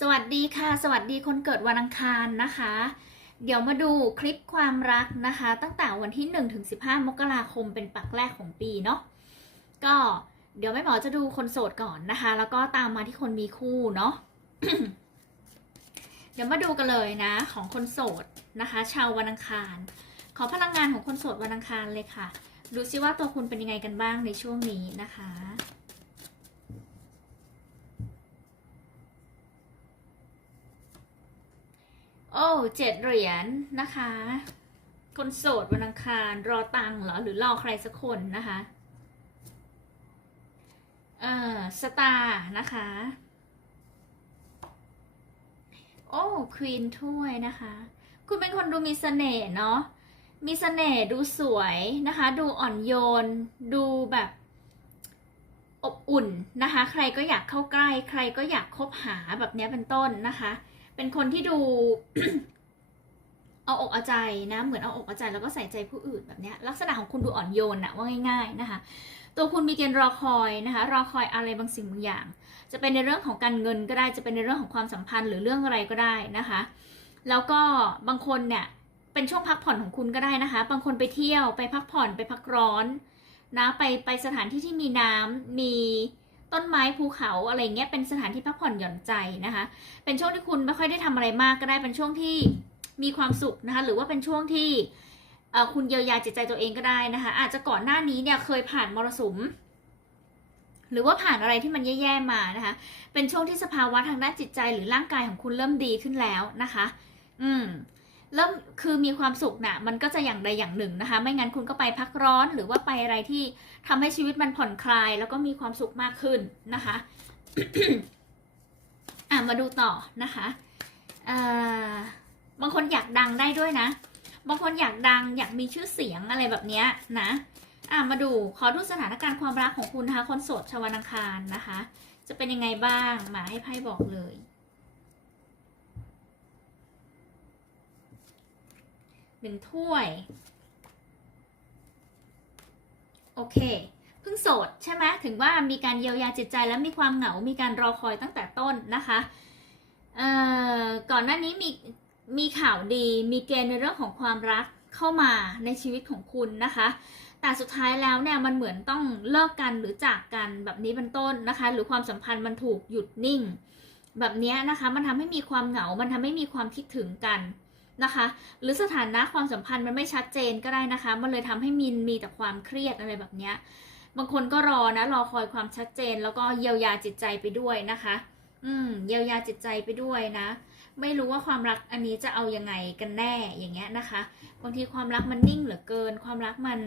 สวัสดีค่ะ สวัสดีคนเกิดวันอังคารนะคะ เดี๋ยวมาดูคลิปความรักนะคะ ตั้งแต่วันที่1ถึง15 มกราคมเป็นปักแรกของปีเนาะก็เดี๋ยวแม่หมอจะดูคนโสดก่อนนะคะ แล้วก็ตามมาที่คนมีคู่เนาะเดี๋ยวมาดูกันเลยนะ ของคนโสดนะคะ ชาววันอังคาร ขอพลังงานของคนโสดวันอังคารเลยค่ะ ดูซิว่าตัวคุณเป็นยังไงกันบ้างในช่วงนี้นะคะ โอ้เจ็ดเหรียญนะคะ คนโสดวันอังคารรอตังเหรอหรือรอใครสักคนนะคะเอ่อสตาร์นะคะ โอ้ควีนถ้วยนะคะ คุณเป็นคนดูมีเสน่ห์เนาะมีเสน่ห์ดูสวยนะคะ ดูอ่อนโยน ดูแบบอบอุ่นนะคะ ใครก็อยากเข้าใกล้ ใครก็อยากคบหาแบบเนี้ยเป็นต้นนะคะ เป็นคนที่ดูเอาอกเอาใจนะเหมือนเอาอกเอาใจแล้วก็ใส่ใจผู้อื่นแบบนี้ลักษณะของคุณดูอ่อนโยนอะว่าง่าย ๆนะคะ ตัวคุณมีเกณฑ์รอคอยนะคะ รอคอยอะไรบางสิ่งบางอย่าง จะเป็นในเรื่องของการเงินก็ได้จะเป็นในเรื่องของความสัมพันธ์หรือเรื่องอะไรก็ได้นะคะ แล้วก็บางคนเนี่ยเป็นช่วงพักผ่อนของคุณก็ได้นะคะ บางคนไปเที่ยวไปพักผ่อนไปพักร้อนนะไปไปสถานที่ที่มีน้ำมี ต้นไม้ภูเขาอะไรเงี้ยเป็นสถานที่พักผ่อนหย่อนใจนะคะ เป็นช่วงที่คุณไม่ค่อยได้ทำอะไรมากก็ได้เป็นช่วงที่มีความสุขนะคะ หรือว่าเป็นช่วงที่คุณเยียวยาจิตใจตัวเองก็ได้นะคะ อาจจะก่อนหน้านี้เนี่ยเคยผ่านมรสุม หรือว่าผ่านอะไรที่มันแย่ๆมานะคะ เป็นช่วงที่สภาวะทางด้านจิตใจหรือร่างกายของคุณเริ่มดีขึ้นแล้วนะคะ อืม เริ่มคือมีความสุขนะ่ะมันก็จะอย่างใดอย่างหนึ่งนะคะ ไม่งั้นคุณก็ไปพักร้อนหรือว่าไปอะไรที่ทำให้ชีวิตมันผ่อนคลาย แล้วก็มีความสุขมากขึ้นนะคะอะมาดูต่อนะคะบางคนอยากดังได้ด้วยนะ บางคนอยากดังอยากมีชื่อเสียงอะไรแบบนี้นะอะมาดูขอดูสถานการณ์ความรักของคุณนะคะ คนโสดชาวนังคารนะคะ จะเป็นยังไงบ้างมาให้ไพ่บอกเลย หนึ่งถ้วย โอเค เพิ่งโสดใช่ไหมถึงว่ามีการเยียวยาจิตใจและมีความเหงา มีการรอคอยตั้งแต่ต้นนะคะก่อนหน้านี้มีมีข่าวดี มีเกณฑ์ในเรื่องของความรักเข้ามาในชีวิตของคุณนะคะ แต่สุดท้ายแล้วเนี่ยมันเหมือนต้องเลิกกันหรือจากกันแบบนี้เป็นต้นนะคะ หรือความสัมพันธ์มันถูกหยุดนิ่ง แบบนี้นะคะ มันทำให้มีความเหงา มันทำให้มีความคิดถึงกัน นะคะ หรือสถานะความสัมพันธ์มันไม่ชัดเจนก็ได้นะคะ มันเลยทำให้มินมีแต่ความเครียดอะไรแบบเนี้ยบางคนก็รอนะ รอคอยความชัดเจน แล้วก็เยียวยาจิตใจไปด้วยนะคะ อืม เยียวยาจิตใจไปด้วยนะ ไม่รู้ว่าความรักอันนี้จะเอายังไงกันแน่อย่างเงี้ยนะคะ บางทีความรักมันนิ่งเหลือเกิน ความรักมัน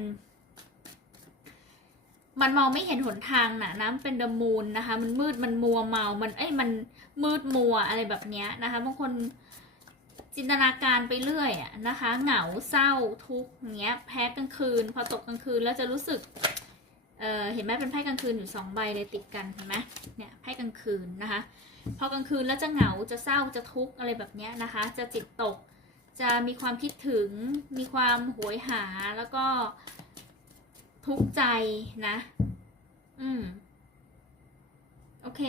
มันมองไม่เห็นหนทางนะน้ำเป็นดมูนนะคะ มันมืดมันมัวเมา มันเอ้ยมันมืดมัวอะไรแบบเนี้ยนะคะ บางคน จินตนาการไปเรื่อยอะนะคะ เหงาเศร้าทุกข์เงี้ย แพ้กลางคืน พอตกกลางคืนแล้วจะรู้สึกเออเห็นไหมเป็นไพ่กลางคืนอยู่สองใบเลยติดกันเห็นไหมเนี่ยไพ่กลางคืนนะคะ พอกลางคืนแล้วจะเหงาจะเศร้าจะทุกข์อะไรแบบเนี้ยนะคะ จะจิตตกจะมีความคิดถึงมีความโหยหาแล้วก็ทุกข์ใจนะ อืมโอเค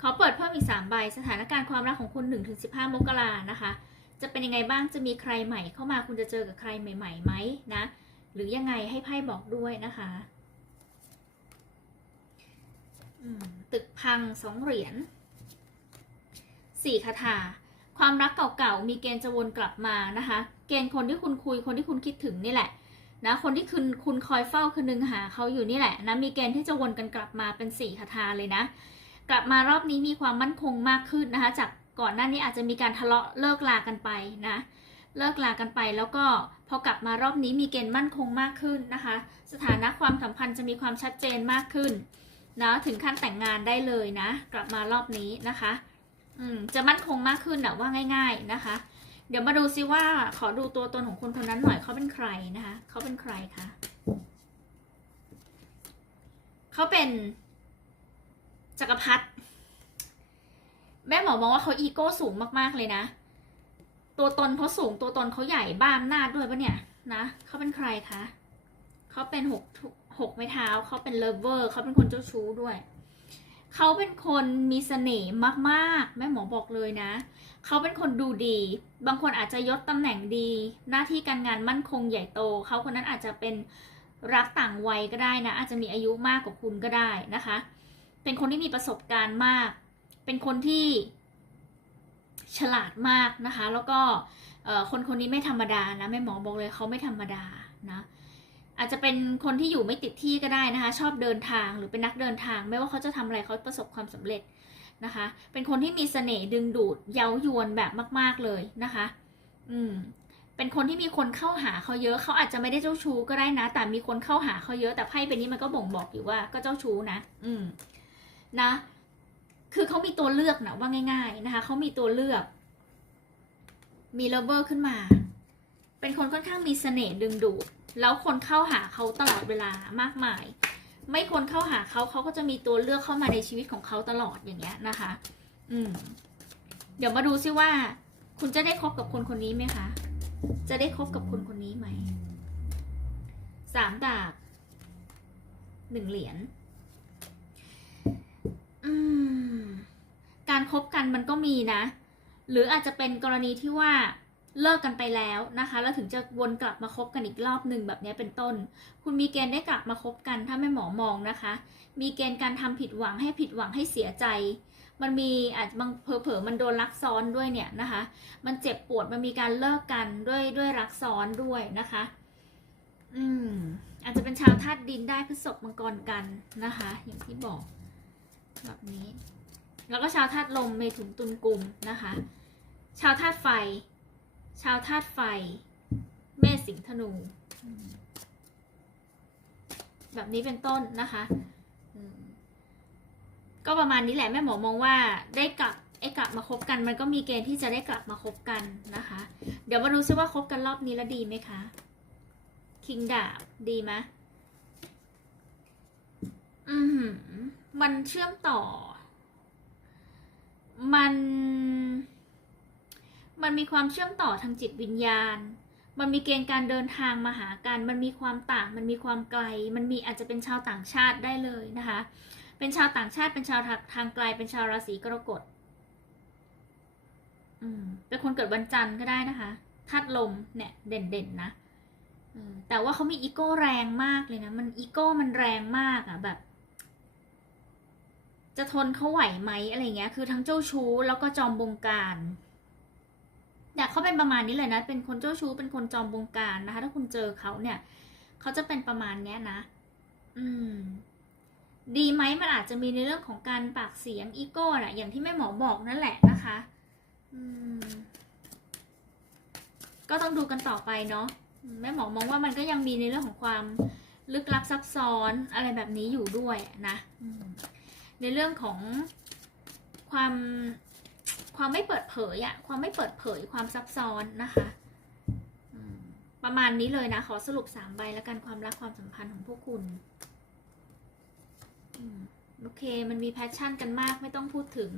ขอเปิดเพิ่มอีกสามใบสถานการณ์ความรักของคุณหนึ่งถึงสิบห้ามกรานะคะ จะเป็นยังไงบ้างจะมีใครใหม่เข้ามาคุณจะเจอกับใครใหม่ๆไหมนะ หรือยังไงให้ไพ่บอกด้วยนะคะตึกพังสองเหรียญสี่คาถาความรักเก่าๆมีเกณฑ์จะวนกลับมานะคะ เกณฑ์คนที่คุณคุยคนที่คุณคิดถึงนี่แหละนะคนที่คุณคุณคอยเฝ้าคือนึงหาเขาอยู่นี่แหละนะมีเกณฑ์ที่จะวนกันกลับมาเป็นสี่คาถาเลยนะ กลับมารอบนี้มีความมั่นคงมากขึ้นนะคะ จาก ก่อนหน้านี้อาจจะมีการทะเลาะเลิกลากันไปนะเลิกลากันไปแล้วก็พอกลับมารอบนี้มีเกณฑ์มั่นคงมากขึ้นนะคะ สถานะความสัมพันธ์จะมีความชัดเจนมากขึ้นนะถึงขั้นแต่งงานได้เลยนะ กลับมารอบนี้นะคะอืมจะมั่นคงมากขึ้นนะว่าง่าย ๆนะคะ เดี๋ยวมาดูซิว่าขอดูตัวตนของคนคนนั้นหน่อยเขาเป็นใครนะคะเขาเป็นใครคะเขาเป็นจักรพรรดิ แม่หมอมองว่าเขาอีโก้สูงมากๆเลยนะ ตัวตนเขาสูงตัวตนเขาใหญ่บ้าอำนาด้วยปะเนี่ยนะเขาเป็นใครคะเขาเป็นหกหกไม้เท้าเขาเป็นเลิฟเวอร์เขาเป็นคนเจ้าชู้ด้วยเขาเป็นคนมีเสน่ห์มากๆ แม่หมอบอกเลยนะ เขาเป็นคนดูดี บางคนอาจจะยศตำแหน่งดี หน้าที่การงานมั่นคงใหญ่โต เขาคนนั้นอาจจะเป็นรักต่างวัยก็ได้นะ อาจจะมีอายุมากกว่าคุณก็ได้นะคะ เป็นคนที่มีประสบการณ์มาก เป็นคนที่ฉลาดมากนะคะ แล้วก็คนคนนี้ไม่ธรรมดานะแม่หมอบอกเลยเขาไม่ธรรมดานะอาจจะเป็นคนที่อยู่ไม่ติดที่ก็ได้นะคะ ชอบเดินทางหรือเป็นนักเดินทาง ไม่ว่าเขาจะทำอะไรเขาประสบความสำเร็จนะคะ เป็นคนที่มีเสน่ห์ดึงดูดเย้ายวนแบบมาก ๆเลยนะคะ อืมเป็นคนที่มีคนเข้าหาเขาเยอะเขาอาจจะไม่ได้เจ้าชู้ก็ได้นะ แต่มีคนเข้าหาเขาเยอะแต่ไพ่เป็นนี้มันก็บ่งบอกอยู่ว่าก็เจ้าชู้นะ อืมนะ คือเขามีตัวเลือกนะว่าง่าย ๆนะคะเขามีตัวเลือก มีเลเวอร์ขึ้นมา เป็นคนค่อนข้างมีเสน่ห์ดึงดูด แล้วคนเข้าหาเขาตลอดเวลามากมาย ไม่คนเข้าหาเขาเขาก็จะมีตัวเลือกเข้ามาในชีวิตของเขาตลอดอย่างเงี้ยนะคะ อืม เดี๋ยวมาดูซิว่า คุณจะได้คบกับคนคนนี้ไหมคะ จะได้คบกับคนคนนี้ไหมสามดาบหนึ่งเหรียญ การคบกันมันก็มีนะ หรืออาจจะเป็นกรณีที่ว่าเลิกกันไปแล้วนะคะ แล้วถึงจะวนกลับมาคบกันอีกรอบหนึ่งแบบนี้เป็นต้น คุณมีเกณฑ์ได้กลับมาคบกันถ้าไม่หมอมองนะคะ มีเกณฑ์การทำผิดหวังให้ผิดหวังให้เสียใจ มันมีอาจบางเผลอๆมันโดนรักซ้อนด้วยเนี่ยนะคะ มันเจ็บปวดมันมีการเลิกกันด้วยด้วยรักซ้อนด้วยนะคะ อืมอาจจะเป็นชาวธาตุดินได้พฤษภมังกรกันนะคะ อย่างที่บอก แบบนี้ แล้วก็ชาวธาตุลมเมถุนตุลกุมนะคะ ชาวธาตุไฟ ชาวธาตุไฟ เมษสิงห์ธนู แบบนี้เป็นต้นนะคะก็ประมาณนี้แหละแม่หมอมองว่าได้กลับไอ้กลับมาคบกัน มันก็มีเกณฑ์ที่จะได้กลับมาคบกันนะคะ เดี๋ยวมาดูซิว่าคบกันรอบนี้แล้วดีไหมคะ คิงดาบดีไหมอือหือ มันเชื่อมต่อ มัน มันมีความเชื่อมต่อทางจิตวิญญาณ มันมีเกณฑ์การเดินทางมาหากัน มันมีความต่าง มันมีความไกล มันมีอาจจะเป็นชาวต่างชาติได้เลยนะคะ เป็นชาวต่างชาติ เป็นชาวทางไกล เป็นชาวราศีกรกฎ อืม เป็นคนเกิดวันจันทร์ก็ได้นะคะธาตุลมเนี่ยเด่นๆนะแต่ว่าเขามีอีโก้แรงมากเลยนะ มันอีโก้มันแรงมากอะแบบ จะทนเขาไหวไหมอะไรเงี้ย คือทั้งเจ้าชู้แล้วก็จอมบงการอยากเขาเป็นประมาณนี้เลยนะ เป็นคนเจ้าชู้ เป็นคนจอมบงการนะคะ ถ้าคุณเจอเขาเนี่ย เขาจะเป็นประมาณเนี้ยนะ อืม ดีไหมมันอาจจะมีในเรื่องของการปากเสียงอีโก้น่ะอย่างที่แม่หมอบอกนั่นแหละนะคะ อืม ก็ต้องดูกันต่อไปเนาะ แม่หมอมองว่ามันก็ยังมีในเรื่องของความลึกลับซับซ้อนอะไรแบบนี้อยู่ด้วยนะ อืม ในเรื่องของความความไม่เปิดเผยอะความไม่เปิดเผยความซับซ้อนนะคะประมาณนี้เลยนะ ขอสรุปสามใบแล้วกันความรักความสัมพันธ์ของพวกคุณอโอเค มันมีแพชชั่นกันมากไม่ต้องพูดถึง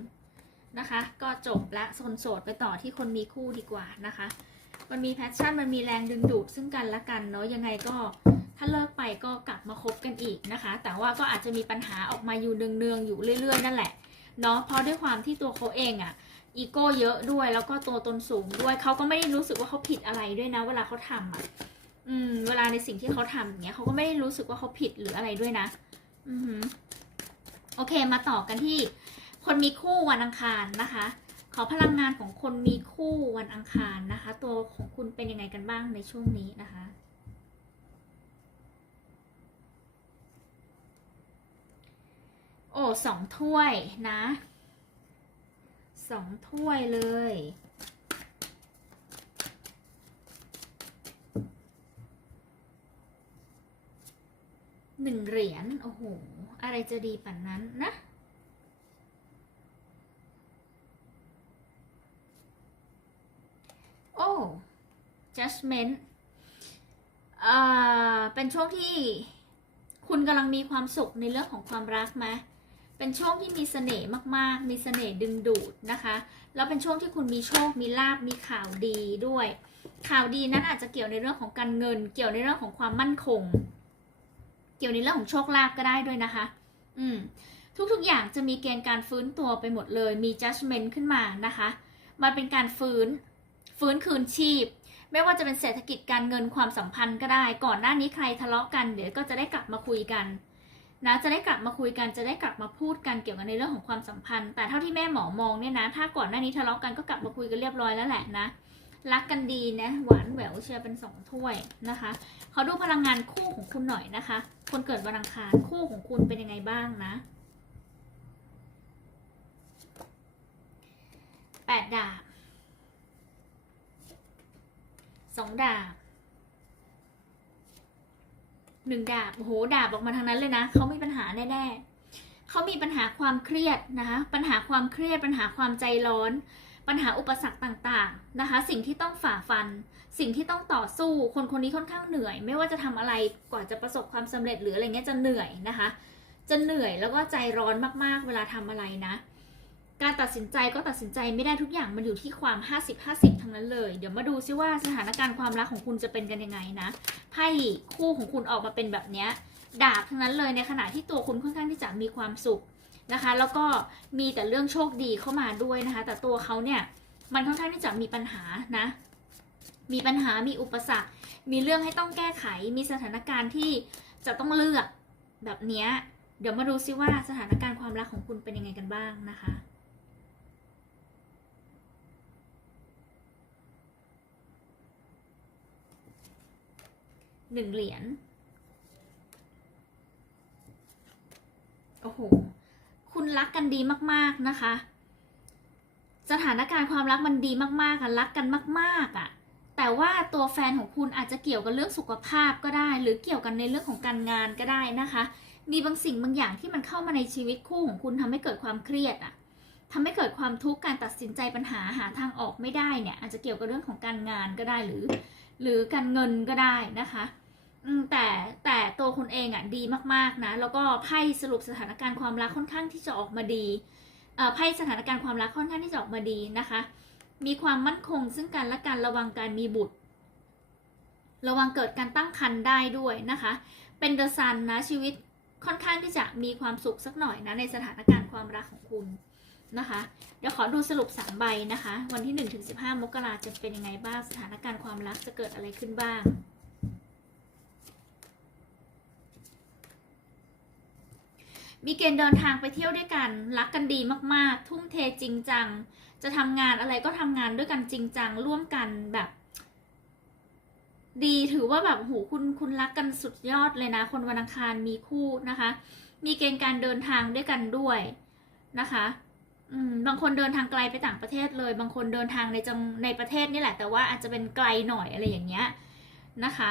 นะคะ ก็จบละโซนโสดไปต่อที่คนมีคู่ดีกว่านะคะ มันมีแพชชั่นมันมีแรงดึงดูดซึ่งกันและกันเนาะยังไงก็ ถ้าเลิกไปก็กลับมาคบกันอีกนะคะ แต่ว่าก็อาจจะมีปัญหาออกมาอยู่เนืองๆอยู่เรื่อย ๆ นั่นแหละเนาะเพราะด้วยความที่ตัวเขาเองอะอีโก้เยอะด้วยแล้วก็ตัวตนสูงด้วยเขาก็ไม่ได้รู้สึกว่าเขาผิดอะไรด้วยนะ เวลาเขาทำอะอืม เวลาในสิ่งที่เขาทำอย่างเงี้ยเขาก็ไม่ได้รู้สึกว่าเขาผิดหรืออะไรด้วยนะ อือหือโอเคมาต่อกันที่ คนมีคู่วันอังคารนะคะ ขอพลังงานของคนมีคู่วันอังคารนะคะ ตัวของคุณเป็นยังไงกันบ้างในช่วงนี้นะคะ โอ้สองถ้วยนะสองถ้วยเลย หนึ่งเหรียญ โอ้โห อะไรจะดีป่านนั้นนะโอ้ judgment อ่าเป็นช่วงที่คุณกำลังมีความสุขในเรื่องของความรักไหม เป็นช่วงที่มีเสน่ห์มากๆ มีเสน่ห์ดึงดูดนะคะ แล้วเป็นช่วงที่คุณมีโชค มีลาบ มีข่าวดีด้วย ข่าวดีนั้นอาจจะเกี่ยวในเรื่องของการเงิน เกี่ยวในเรื่องของความมั่นคง เกี่ยวในเรื่องของโชคลาภก็ได้ด้วยนะคะ อืม ทุกๆ อย่างจะมีเกณฑ์การฟื้นตัวไปหมดเลย มี judgment ขึ้นมานะคะ มันเป็นการฟื้น ฟื้นคืนชีพ ไม่ว่าจะเป็นเศรษฐกิจการเงินความสัมพันธ์ก็ได้ ก่อนหน้านี้ใครทะเลาะกันเดี๋ยวก็จะได้กลับมาคุยกัน นะจะได้กลับมาคุยกันจะได้กลับมาพูดกันเกี่ยวกับในเรื่องของความสัมพันธ์ แต่เท่าที่แม่หมอมองเนี่ยนะ ถ้าก่อนหน้านี้ทะเลาะกันก็กลับมาคุยกันเรียบร้อยแล้วแหละนะรักกันดีนะหวานแหววเชียร์เป็นสองถ้วยนะคะขอดูพลังงานคู่ของคุณหน่อยนะคะ คนเกิดวันอังคารคู่ของคุณเป็นยังไงบ้างนะแปดดาบสองดาบ หนึ่งดาบโอ้โหดาบออกมาทางนั้นเลยนะเขามีปัญหาแน่ๆเขามีปัญหาความเครียดนะคะ ปัญหาความเครียด ปัญหาความใจร้อน ปัญหาอุปสรรคต่างๆนะคะ สิ่งที่ต้องฝ่าฟัน สิ่งที่ต้องต่อสู้ คนคนนี้ค่อนข้างเหนื่อย ไม่ว่าจะทำอะไรกว่าจะประสบความสำเร็จหรืออะไรเงี้ยจะเหนื่อยนะคะ จะเหนื่อยแล้วก็ใจร้อนมากๆ เวลาทำอะไรนะ การตัดสินใจก็ตัดสินใจไม่ได้ทุกอย่างมันอยู่ที่ความ 50-50 ทั้งนั้นเลย เดี๋ยวมาดูซิว่าสถานการณ์ความรักของคุณจะเป็นกันยังไงนะไพ่คู่ของคุณออกมาเป็นแบบเนี้ยดาบทั้งนั้นเลยในขณะที่ตัวคุณค่อนข้างที่จะมีความสุขนะคะ แล้วก็มีแต่เรื่องโชคดีเข้ามาด้วยนะคะ แต่ตัวเขาเนี่ยมันค่อนข้างที่จะมีปัญหานะ มีปัญหามีอุปสรรค มีเรื่องให้ต้องแก้ไข มีสถานการณ์ที่จะต้องเลือกแบบเนี้ยเดี๋ยวมาดูซิว่าสถานการณ์ความรักของคุณเป็นยังไงกันบ้างนะคะ หนึ่งเหรียญ โอ้โห คุณรักกันดีมากๆนะคะ สถานการณ์ความรักมันดีมากๆอะรักกันมาก ๆอะแต่ว่าตัวแฟนของคุณอาจจะเกี่ยวกับเรื่องสุขภาพก็ได้ หรือเกี่ยวกันในเรื่องของการงานก็ได้นะคะ มีบางสิ่งบางอย่างที่มันเข้ามาในชีวิตคู่ของคุณทำให้เกิดความเครียดอะทำให้เกิดความทุกข์การตัดสินใจปัญหาหาทางออกไม่ได้เนี่ย อาจจะเกี่ยวกับเรื่องของการงานก็ได้หรือ หรือการเงินก็ได้นะคะ แต่แต่ตัวคุณเองอะดีมากๆนะ แล้วก็ไพ่สรุปสถานการณ์ความรักค่อนข้างที่จะออกมาดีไพ่สถานการณ์ความรักค่อนข้างที่จะออกมาดีนะคะ มีความมั่นคงซึ่งกันและกันระวังการมีบุตร ระวังเกิดการตั้งครรภ์ได้ด้วยนะคะ เป็นเดอะซันนะชีวิตค่อนข้างที่จะมีความสุขสักหน่อยนะในสถานการณ์ความรักของคุณนะคะ เดี๋ยวขอดูสรุปสามใบนะคะ วันที่1ถึง15 มกราจะเป็นยังไงบ้างสถานการณ์ความรักจะเกิดอะไรขึ้นบ้าง มีเกณฑ์เดินทางไปเที่ยวด้วยกัน รักกันดีมากๆ ทุ่มเทจริงจัง จะทำงานอะไรก็ทำงานด้วยกันจริงจัง ร่วมกันแบบ ดีถือว่าแบบโหคุณคุณรักกันสุดยอดเลยนะ คนวันอังคารมีคู่นะคะ มีเกณฑ์การเดินทางด้วยกันด้วยนะคะอืมบางคนเดินทางไกลไปต่างประเทศเลย บางคนเดินทางในจังในประเทศนี่แหละ แต่ว่าอาจจะเป็นไกลหน่อยอะไรอย่างเงี้ยนะคะ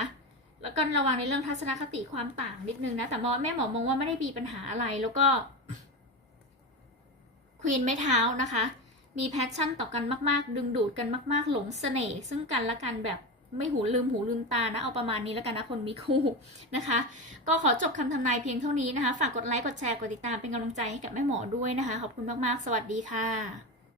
แล้วก็ระวังในเรื่องทัศนคติความต่างนิดนึงนะ แต่มอแม่หมอมองว่าไม่ได้มีปัญหาอะไร แล้วก็ควีนไม้เท้านะคะ มีแพชชั่นต่อกันมากๆ ดึงดูดกันมาก ๆ หลงเสน่ห์ซึ่งกันและกันแบบไม่หูลืมหูลืมตานะ เอาประมาณนี้แล้วกันนะคนมีคู่นะคะ ก็ขอจบคำทำนายเพียงเท่านี้นะคะ ฝากกดไลค์ กดแชร์ กดติดตามเป็นกำลังใจให้กับแม่หมอด้วยนะคะ ขอบคุณมากๆ สวัสดีค่ะ